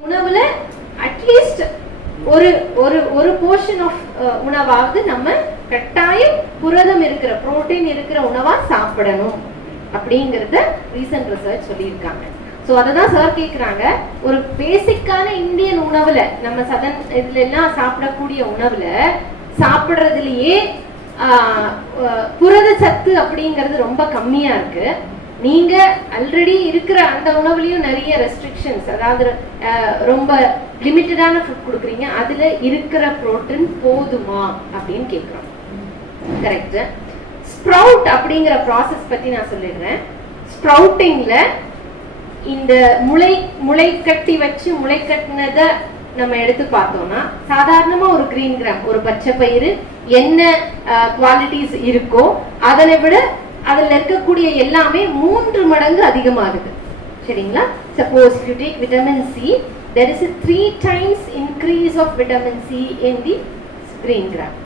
உணவுல அட்லீஸ்ட் ஒரு ஒரு ஒரு போர்ஷன் ஆஃப் உணவாவது நம்ம கட்டாயம் புரதம் இருக்கிற புரோட்டீன் இருக்கிற உணவா சாப்பிடணும் அப்படிங்கறத ரீசன்ட் ரிசர்ச் சொல்லியிருக்காங்க. சோ அததான் சார் கேக்குறாங்க, ஒரு பேசிக்கான இந்தியன் உணவுல நம்ம சதன் இதுல எல்லாம் சாப்பிடக்கூடிய உணவுல சாப்பிடுறதுலயே புரத சத்து அப்படிங்கிறது ரொம்ப கம்மியா இருக்கு. நீங்க ஆல்ரெடி இருக்கிற அந்த உணவுலயும் நிறைய ரெஸ்ட்ரிக்ஷன்ஸ், அதாவது ரொம்ப லிமிட்டடான ஃபுட் கொடுக்குறீங்க, அதுல இருக்கிற புரோட்டீன் போதுமா அப்படின்னு கேக்குறோம். கரெக்ட். ஸ்ப்ரவுட் அப்படிங்கிற ப்ராசஸ் பத்தி நான் சொல்லிடுறேன். ஸ்ப்ரவுட்டிங்ல இந்த முளை கட்டி வச்சு முளை கட்டினத நம்ம எடுத்து பார்த்தோம்னா சாதாரணமா ஒரு கிரீன் கிராம், ஒரு பச்சை பயிறு என்ன குவாலிட்டிஸ் இருக்கோ அதனை விட அதுல இருக்கக்கூடிய எல்லாமே 3 மடங்கு அதிகமாகுது. சரிங்களா? Suppose you take vitamin C, there is a 3 times increase of vitamin C in the green gram.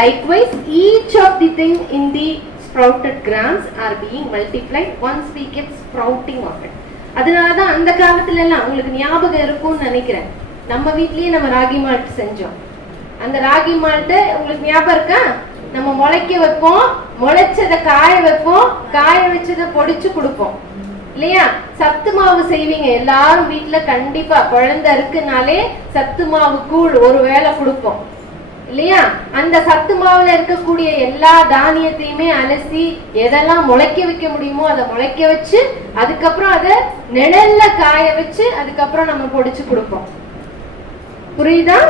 Likewise, each of the thing in the sprouted grams are being multiplied once we get sprouting of it. அதனாலதான் அந்த காலத்துல எல்லாம் உங்களுக்கு ஞாபகம் இருக்கும்னு நினைக்கிறேன், நம்ம வீட்லயே நம்ம ராகி மால்ட் செஞ்சோம். அந்த ராகி மால்ட் உங்களுக்கு ஞாபகம் இருக்கா? நம்ம முளைக்க வைப்போம், முளைச்சத காய வைப்போம், காய வச்சத பொடிச்சு கொடுப்போம் இல்லையா? சத்து மாவு செய்வீங்க எல்லாரும் வீட்டுல, கண்டிப்பா குழந்தை இருக்குனாலே சத்து மாவு கூழ் ஒரு வேளை கொடுப்போம் இல்லையா? அந்த சத்து மாவுல இருக்கக்கூடிய எல்லா தானியத்தையுமே அலசி எதெல்லாம் முளைக்க வைக்க முடியுமோ அதை முளைக்க வச்சு அதுக்கப்புறம் அதை நிழல்ல காய வச்சு அதுக்கப்புறம் நம்ம பொடிச்சு கொடுப்போம். புரியுதா?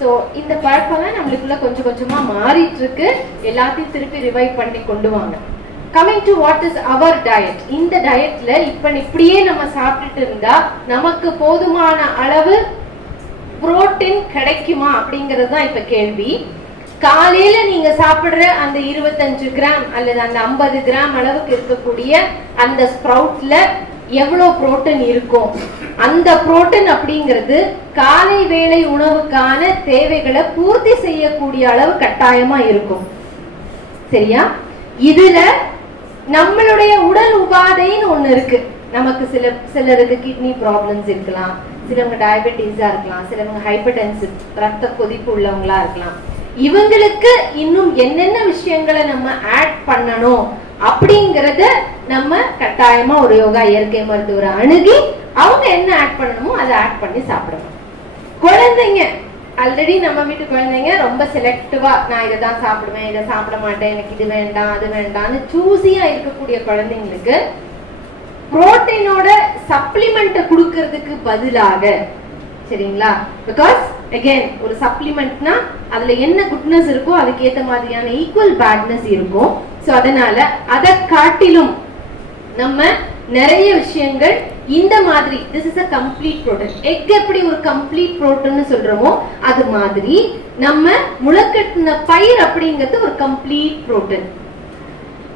சோ இந்த பழக்கம் நம்மளுக்குள்ள கொஞ்சம் கொஞ்சமா மாறிட்டு இருக்கு. எல்லாத்தையும் திருப்பி ரிவைவ் பண்ணி கொண்டு வாங்க. Coming to what is our diet. இந்த டயட்ல இப்படியே நம்ம சாப்பிட்டுட்டு இருந்தா நமக்கு போதுமான அளவு புரோட்டீன் கிடைக்குமா அப்படிங்கிறது தான் இப்ப கேள்வி. காலையில நீங்க சாப்பிடுற அந்த 25 கிராம் அல்லது அந்த 50 கிராம் அளவுக்கு இருக்கக்கூடிய அந்த ஸ்ப்ரவுட்ல எவ்வளவு புரோட்டீன் இருக்கும்? அந்த புரோட்டீன் அப்படிங்கிறது காலை வேளை உணவுக்கான தேவைகளை பூர்த்தி செய்யக்கூடிய அளவு கட்டாயமா இருக்கும். சரியா? இதுல நம்மளுடைய உடல் உபாதைன்னு ஒண்ணு இருக்கு. நமக்கு சிலருக்கு கிட்னி ப்ராப்ளம்ஸ் இருக்கலாம், சிலவங்க டயபெட்டிஸா இருக்கலாம், சிலவங்க ஹைப்பர்டென்சிவ் ரத்த கொதிப்பு உள்ளவங்களா இருக்கலாம். இவங்களுக்கு இன்னும் என்னென்ன விஷயங்களை நம்ம ஆட் பண்ணணும் அப்படிங்கறத நம்ம கட்டாயமா ஒரு யோகா இயற்கை மருத்துவரை அணுகி அவங்க என்ன ஆட் பண்ணணுமோ அதை ஆட் பண்ணி சாப்பிடணும். குழந்தைங்க ஆல்ரெடி நம்ம வீட்டு குழந்தைங்க ரொம்ப செலக்டிவா, நான் இதை தான் சாப்பிடுவேன், இதை சாப்பிட மாட்டேன், எனக்கு இது வேண்டாம் அது வேண்டாம்னு சூஸியா இருக்கக்கூடிய குழந்தைங்களுக்கு புரோட்டீனோட சப்ளிமெண்ட் கொடுக்கறதுக்கு பதிலாக, சரிங்களா? பிகாஸ் அகைன் ஒரு சப்ளிமெண்ட்னா அதுல என்ன குட்னஸ் இருக்கோ அதுக்கு ஏத்த மாதிரியான ஈக்குவல் பேட்னஸ் இருக்கும். சோ அதனால அதை காட்டிலும் நம்ம நிறைய விஷயங்கள் இந்த மாதிரி, this is a complete protein. Egg எப்படி ஒரு கம்ப்ளீட் புரோட்டீன் சொல்றோமோ அது மாதிரி நம்ம முளைக்கட்டின பயிர் அப்படிங்கிறது ஒரு கம்ப்ளீட் புரோட்டீன்.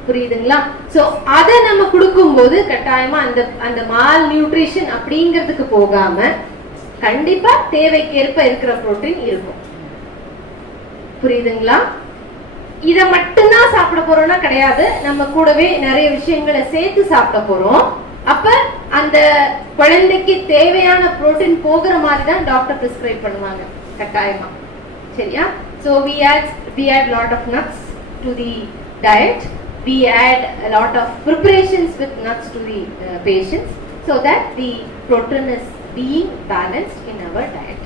புரியுதுங்களா? சோ அதை நம்ம கொடுக்கும்போது கட்டாயமா அந்த மால் நியூட்ரிஷன் அப்படிங்கிறதுக்கு போகாம கண்டிப்பா தேவைக்கேற்ப இருக்கிற புரோட்டீன் இருக்கும். புரியுதுங்களா? இத மட்டும்தான் சாப்பிட போறோம்னா கிடையாது, நம்ம கூடவே நிறைய விஷயங்களை சேர்த்து சாப்பிட போறோம். அப்ப அந்த குழந்தைக்கு தேவையான புரோட்டீன் போகிற மாதிரி தான் டாக்டர் பிரிஸ்கிரைப் பண்ணுவாங்க கட்டாயமா. சரியா? So we add lot of nuts to the diet. We add a lot of preparations with nuts to the patients so that the protein is being balanced in our diet.